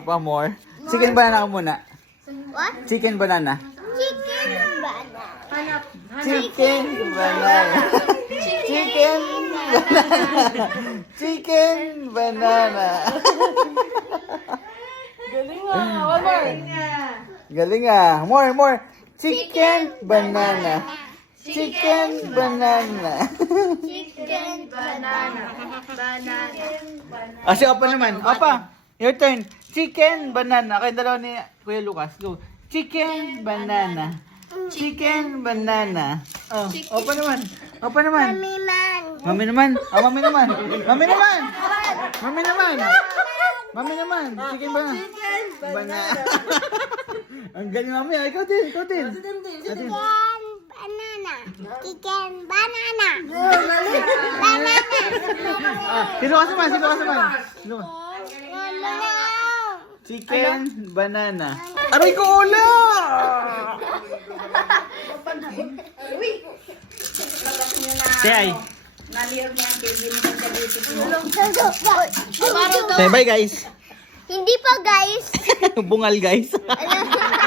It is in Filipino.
more. Chicken banana ka muna. What? Chicken banana. Chicken banana. Chicken banana. Chicken banana. Chicken banana. Galing ah. One more. Galing ah. More. Chicken banana. Chicken banana. Chicken banana. Ah, si Opa naman. Opa, your turn. Chicken banana. Kayo dalawa ni Kuya Lucas. Go. Chicken banana. Chicken banana. Oh, Opa naman. Opa naman. Mami man. Mami naman. Oh, mami naman. Mami naman. Mami naman. Mami naman. Chicken banana. Banana. Ang galing mami. Ah. Ikaw din. Ikaw din. Chicken banana. Chicken banana. Banana. Ah, sino ka naman? Sino ka naman? Sino ka? Chicken banana. Aray ko ulo! Say Say bye guys. Hindi pa guys. Bungal guys. Ano?